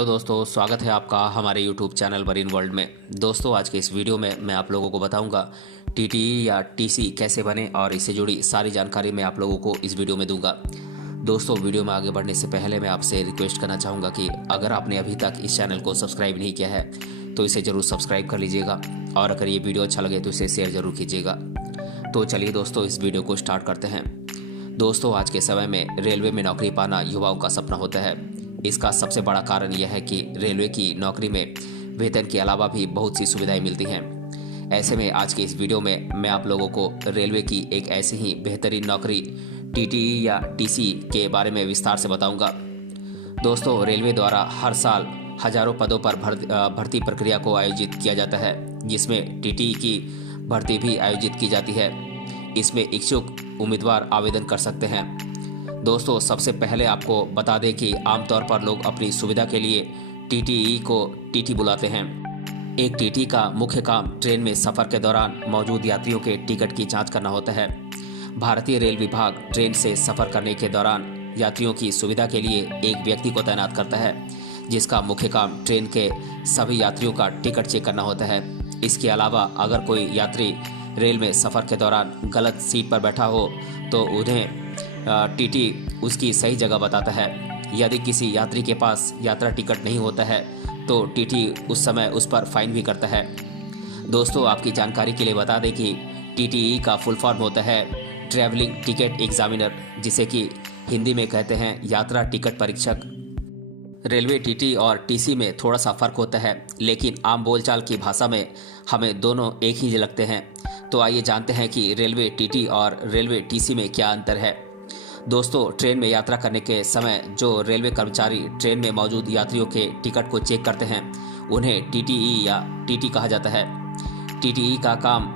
Hello दोस्तों, स्वागत है आपका हमारे YouTube चैनल मरीन वर्ल्ड में। दोस्तों, आज के इस वीडियो में मैं आप लोगों को बताऊंगा टीटीई या टीसी कैसे बने और इससे जुड़ी सारी जानकारी मैं आप लोगों को इस वीडियो में दूंगा। दोस्तों, वीडियो में आगे बढ़ने से पहले मैं आपसे रिक्वेस्ट करना चाहूँगा कि अगर आपने अभी तक इस चैनल को सब्सक्राइब नहीं किया है तो इसे ज़रूर सब्सक्राइब कर लीजिएगा और अगर ये वीडियो अच्छा लगे तो इसे शेयर ज़रूर कीजिएगा। तो चलिए दोस्तों, इस वीडियो को स्टार्ट करते हैं। दोस्तों, आज के समय में रेलवे में नौकरी पाना युवाओं का सपना होता है। इसका सबसे बड़ा कारण यह है कि रेलवे की नौकरी में वेतन के अलावा भी बहुत सी सुविधाएं मिलती हैं। ऐसे में आज के इस वीडियो में मैं आप लोगों को रेलवे की एक ऐसी ही बेहतरीन नौकरी टीटीई या टीसी के बारे में विस्तार से बताऊंगा। दोस्तों, रेलवे द्वारा हर साल हजारों पदों पर भर्ती प्रक्रिया को आयोजित किया जाता है, जिसमें टीटीई की भर्ती भी आयोजित की जाती है। इसमें इच्छुक उम्मीदवार आवेदन कर सकते हैं। दोस्तों, सबसे पहले आपको बता दें कि आमतौर पर लोग अपनी सुविधा के लिए टीटीई को टीटी बुलाते हैं। एक टीटी का मुख्य काम ट्रेन में सफ़र के दौरान मौजूद यात्रियों के टिकट की जांच करना होता है। भारतीय रेल विभाग ट्रेन से सफ़र करने के दौरान यात्रियों की सुविधा के लिए एक व्यक्ति को तैनात करता है, जिसका मुख्य काम ट्रेन के सभी यात्रियों का टिकट चेक करना होता है। इसके अलावा अगर कोई यात्री रेल में सफ़र के दौरान गलत सीट पर बैठा हो तो उन्हें टीटी उसकी सही जगह बताता है। यदि किसी यात्री के पास यात्रा टिकट नहीं होता है तो टीटी उस समय उस पर फाइन भी करता है। दोस्तों, आपकी जानकारी के लिए बता दें कि टीटीई का फुल फॉर्म होता है ट्रैवलिंग टिकट एग्जामिनर, जिसे कि हिंदी में कहते हैं यात्रा टिकट परीक्षक। रेलवे टीटी और टीसी में थोड़ा सा फ़र्क होता है, लेकिन आम बोलचाल की भाषा में हमें दोनों एक ही लगते हैं। तो आइए जानते हैं कि रेलवे टीटी और रेलवे टीसी में क्या अंतर है। दोस्तों, ट्रेन में यात्रा करने के समय जो रेलवे कर्मचारी ट्रेन में मौजूद यात्रियों के टिकट को चेक करते हैं उन्हें टीटीई या टीटी कहा जाता है। टीटीई का काम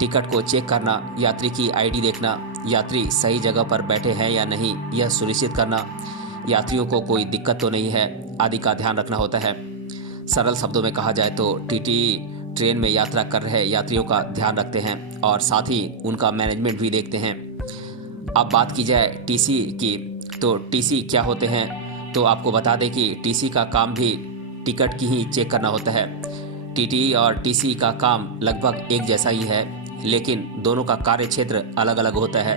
टिकट को चेक करना, यात्री की आईडी देखना, यात्री सही जगह पर बैठे हैं या नहीं यह सुनिश्चित करना, यात्रियों को कोई दिक्कत तो नहीं है आदि का ध्यान रखना होता है। सरल शब्दों में कहा जाए तो टीटीई ट्रेन में यात्रा कर रहे यात्रियों का ध्यान रखते हैं और साथ ही उनका मैनेजमेंट भी देखते हैं। अब बात की जाए टीसी की, तो टीसी क्या होते हैं, तो आपको बता दें कि टीसी का काम भी टिकट की ही चेक करना होता है। टीटीई और टीसी का काम लगभग एक जैसा ही है, लेकिन दोनों का कार्य क्षेत्र अलग अलग होता है।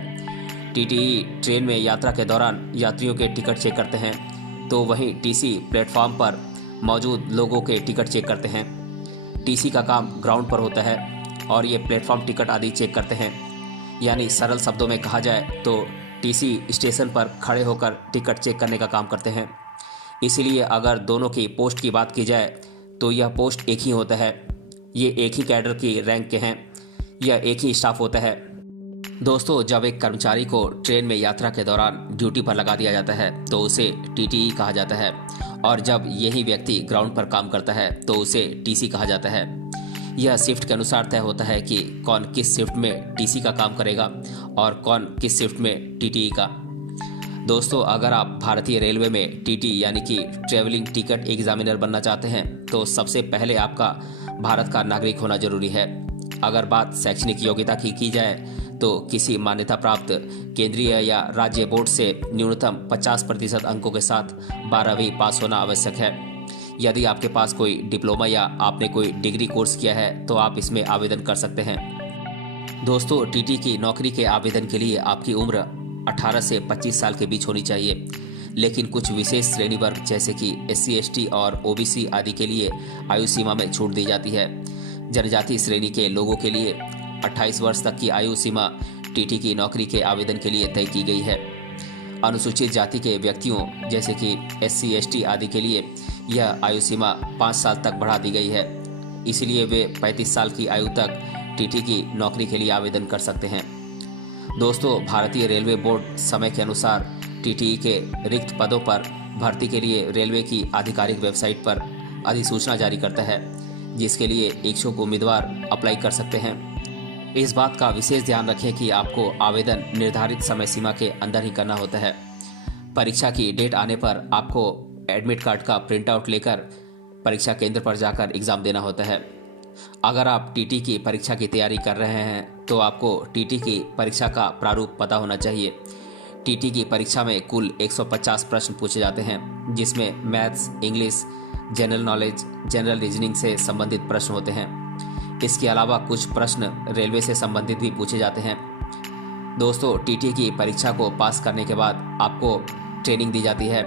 टीटीई ट्रेन में यात्रा के दौरान यात्रियों के टिकट चेक करते हैं, तो वहीं टीसी प्लेटफॉर्म पर मौजूद लोगों के टिकट चेक करते हैं। टीसी का काम ग्राउंड पर होता है और ये प्लेटफॉर्म टिकट आदि चेक करते हैं। यानी सरल शब्दों में कहा जाए तो टीसी स्टेशन पर खड़े होकर टिकट चेक करने का काम करते हैं। इसीलिए अगर दोनों की पोस्ट की बात की जाए तो यह पोस्ट एक ही होता है। ये एक ही कैडर की रैंक के हैं, यह एक ही स्टाफ होता है। दोस्तों, जब एक कर्मचारी को ट्रेन में यात्रा के दौरान ड्यूटी पर लगा दिया जाता है तो उसे टीटीई कहा जाता है, और जब यही व्यक्ति ग्राउंड पर काम करता है तो उसे टीसी कहा जाता है। यह शिफ्ट के अनुसार तय होता है कि कौन किस शिफ्ट में टीसी का काम करेगा और कौन किस शिफ्ट में टीटीई का। दोस्तों, अगर आप भारतीय रेलवे में टीटी यानी कि ट्रैवलिंग टिकट एग्जामिनर बनना चाहते हैं तो सबसे पहले आपका भारत का नागरिक होना जरूरी है। अगर बात शैक्षणिक योग्यता की जाए तो किसी मान्यता प्राप्त केंद्रीय या राज्य बोर्ड से न्यूनतम 50% अंकों के साथ 12वीं पास होना आवश्यक है। यदि आपके पास कोई डिप्लोमा या आपने कोई डिग्री कोर्स किया है तो आप इसमें आवेदन कर सकते हैं। दोस्तों, टीटी की नौकरी के आवेदन के लिए आपकी उम्र 18 से 25 साल के बीच होनी चाहिए, लेकिन कुछ विशेष श्रेणी वर्ग जैसे कि SC ST और OBC आदि के लिए आयु सीमा में छूट दी जाती है। जनजाति श्रेणी के लोगों के लिए 28 वर्ष तक की आयु सीमा टीटी की नौकरी के आवेदन के लिए तय की गई है। अनुसूचित जाति के व्यक्तियों जैसे कि SC ST आदि के लिए यह आयु सीमा 5 साल तक बढ़ा दी गई है। इसलिए वे 35 साल की आयु तक टीटी की नौकरी के लिए आवेदन कर सकते हैं। दोस्तों, भारतीय रेलवे बोर्ड समय के अनुसार टीटी के रिक्त पदों पर भर्ती के लिए रेलवे की आधिकारिक वेबसाइट पर अधिसूचना जारी करता है, जिसके लिए इच्छुक उम्मीदवार अप्लाई कर सकते हैं। इस बात का विशेष ध्यान रखें कि आपको आवेदन निर्धारित समय सीमा के अंदर ही करना होता है। परीक्षा की डेट आने पर आपको एडमिट कार्ड का प्रिंट आउट लेकर परीक्षा केंद्र पर जाकर एग्ज़ाम देना होता है। अगर आप टीटी की परीक्षा की तैयारी कर रहे हैं तो आपको टीटी की परीक्षा का प्रारूप पता होना चाहिए। टीटी की परीक्षा में कुल 150 प्रश्न पूछे जाते हैं, जिसमें maths, English, general knowledge, general reasoning से संबंधित प्रश्न होते हैं। इसके अलावा कुछ प्रश्न रेलवे से संबंधित भी पूछे जाते हैं। दोस्तों, टीटी की परीक्षा को पास करने के बाद आपको ट्रेनिंग दी जाती है।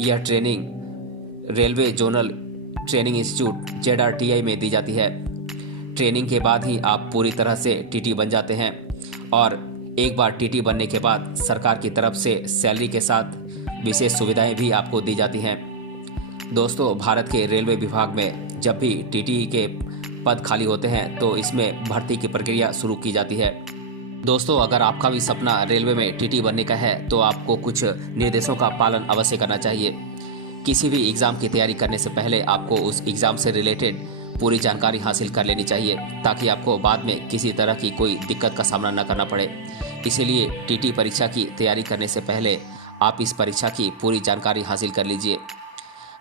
यह training railway zonal training institute ZRTI में दी जाती है। ट्रेनिंग के बाद ही आप पूरी तरह से टीटी बन जाते हैं और एक बार टीटी बनने के बाद सरकार की तरफ से सैलरी के साथ विशेष सुविधाएं भी आपको दी जाती हैं। दोस्तों, भारत के रेलवे विभाग में जब भी टीटी के पद खाली होते हैं तो इसमें भर्ती की प्रक्रिया शुरू की जाती है। दोस्तों, अगर आपका भी सपना रेलवे में टीटी बनने का है तो आपको कुछ निर्देशों का पालन अवश्य करना चाहिए। किसी भी एग्ज़ाम की तैयारी करने से पहले आपको उस एग्ज़ाम से रिलेटेड पूरी जानकारी हासिल कर लेनी चाहिए ताकि आपको बाद में किसी तरह की कोई दिक्कत का सामना न करना पड़े। इसीलिए टीटी परीक्षा की तैयारी करने से पहले आप इस परीक्षा की पूरी जानकारी हासिल कर लीजिए।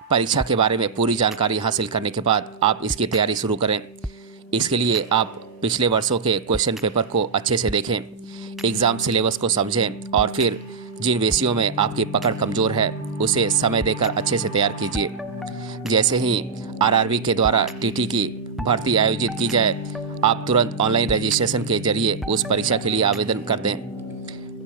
परीक्षा के बारे में पूरी जानकारी हासिल करने के बाद आप इसकी तैयारी शुरू करें। इसके लिए आप पिछले वर्षों के क्वेश्चन पेपर को अच्छे से देखें, एग्ज़ाम सिलेबस को समझें और फिर जिन विषयों में आपकी पकड़ कमज़ोर है उसे समय देकर अच्छे से तैयार कीजिए। जैसे ही RRB के द्वारा टीटी की भर्ती आयोजित की जाए, आप तुरंत ऑनलाइन रजिस्ट्रेशन के जरिए उस परीक्षा के लिए आवेदन कर दें।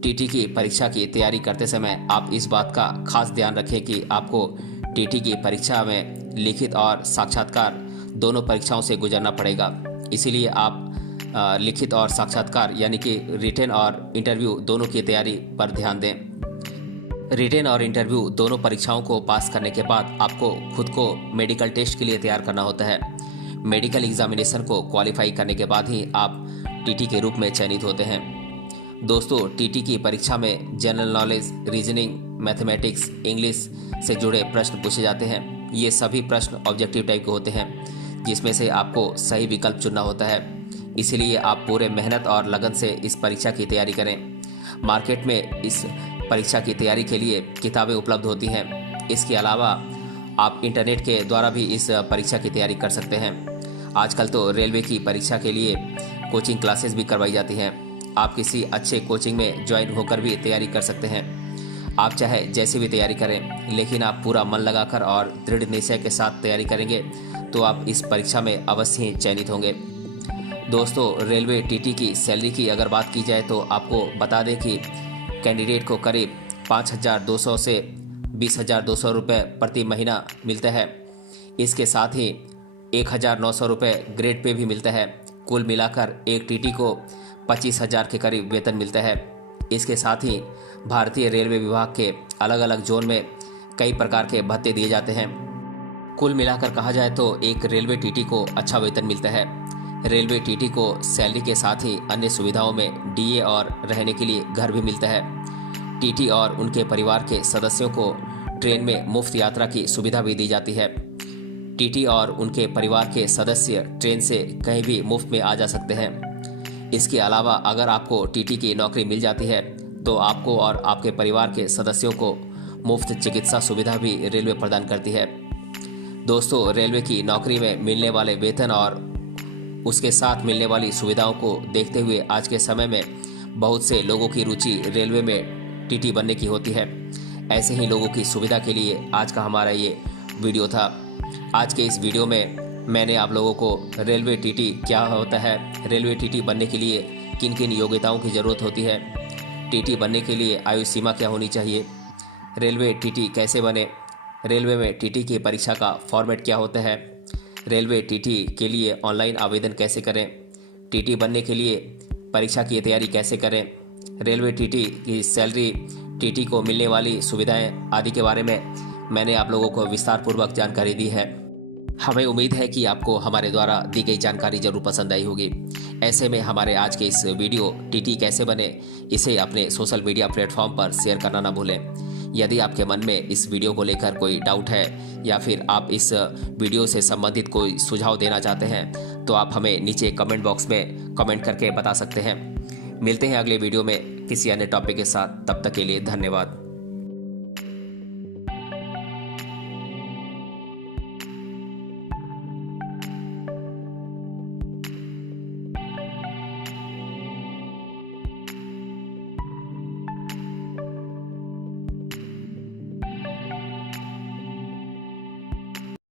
टीटी की परीक्षा की तैयारी करते समय आप इस बात का खास ध्यान रखें कि आपको टीटी की परीक्षा में लिखित और साक्षात्कार दोनों परीक्षाओं से गुजरना पड़ेगा। इसीलिए आप लिखित और साक्षात्कार यानी कि रिटन और इंटरव्यू दोनों की तैयारी पर ध्यान दें। रिटन और इंटरव्यू दोनों परीक्षाओं को पास करने के बाद आपको खुद को मेडिकल टेस्ट के लिए तैयार करना होता है। मेडिकल एग्जामिनेशन को क्वालिफाई करने के बाद ही आप टीटी के रूप में चयनित होते हैं। दोस्तों, टीटी की परीक्षा में general knowledge, reasoning, mathematics, English से जुड़े प्रश्न पूछे जाते हैं। ये सभी प्रश्न ऑब्जेक्टिव टाइप के होते हैं जिसमें से आपको सही विकल्प चुनना होता है। इसीलिए आप पूरे मेहनत और लगन से इस परीक्षा की तैयारी करें। मार्केट में इस परीक्षा की तैयारी के लिए किताबें उपलब्ध होती हैं। इसके अलावा आप इंटरनेट के द्वारा भी इस परीक्षा की तैयारी कर सकते हैं। आजकल तो रेलवे की परीक्षा के लिए कोचिंग क्लासेस भी करवाई जाती हैं। आप किसी अच्छे कोचिंग में ज्वाइन होकर भी तैयारी कर सकते हैं। आप चाहे जैसी भी तैयारी करें, लेकिन आप पूरा मन लगाकर और दृढ़ निश्चय के साथ तैयारी करेंगे तो आप इस परीक्षा में अवश्य ही चयनित होंगे। दोस्तों, रेलवे टीटी की सैलरी की अगर बात की जाए तो आपको बता दें कि कैंडिडेट को करीब 5,200 से 20,200 रुपये प्रति महीना मिलता है। इसके साथ ही 1,900 रुपये ग्रेड पे भी मिलता है। कुल मिलाकर एक टीटी को 25,000 के करीब वेतन मिलता है। इसके साथ ही भारतीय रेलवे विभाग के अलग अलग जोन में कई प्रकार के भत्ते दिए जाते हैं। कुल मिलाकर कहा जाए तो एक रेलवे टीटी को अच्छा वेतन मिलता है। रेलवे टीटी को सैलरी के साथ ही अन्य सुविधाओं में डीए और रहने के लिए घर भी मिलता है। टीटी और उनके परिवार के सदस्यों को ट्रेन में मुफ्त यात्रा की सुविधा भी दी जाती है। टीटी और उनके परिवार के सदस्य ट्रेन से कहीं भी मुफ्त में आ जा सकते हैं। इसके अलावा अगर आपको टीटी की नौकरी मिल जाती है तो आपको और आपके परिवार के सदस्यों को मुफ्त चिकित्सा सुविधा भी रेलवे प्रदान करती है। दोस्तों, रेलवे की नौकरी में मिलने वाले वेतन और उसके साथ मिलने वाली सुविधाओं को देखते हुए आज के समय में बहुत से लोगों की रुचि रेलवे में टीटी बनने की होती है। ऐसे ही लोगों की सुविधा के लिए आज का हमारा ये वीडियो था। आज के इस वीडियो में मैंने आप लोगों को रेलवे टीटी क्या होता है, रेलवे टीटी बनने के लिए किन किन योग्यताओं की ज़रूरत होती है, टीटी बनने के लिए आयु सीमा क्या होनी चाहिए, रेलवे टीटी कैसे बने, रेलवे में टीटी की परीक्षा का फॉर्मेट क्या होता है, रेलवे टीटी के लिए ऑनलाइन आवेदन कैसे करें, टीटी बनने के लिए परीक्षा की तैयारी कैसे करें, रेलवे टीटी की सैलरी, टीटी को मिलने वाली सुविधाएं आदि के बारे में मैंने आप लोगों को विस्तारपूर्वक जानकारी दी है। हमें उम्मीद है कि आपको हमारे द्वारा दी गई जानकारी जरूर पसंद आई होगी। ऐसे में हमारे आज के इस वीडियो टीटी कैसे बने इसे अपने सोशल मीडिया प्लेटफॉर्म पर शेयर करना ना भूलें। यदि आपके मन में इस वीडियो को लेकर कोई डाउट है या फिर आप इस वीडियो से संबंधित कोई सुझाव देना चाहते हैं तो आप हमें नीचे कमेंट बॉक्स में कमेंट करके बता सकते हैं। मिलते हैं अगले वीडियो में किसी अन्य टॉपिक के साथ। तब तक के लिए धन्यवाद।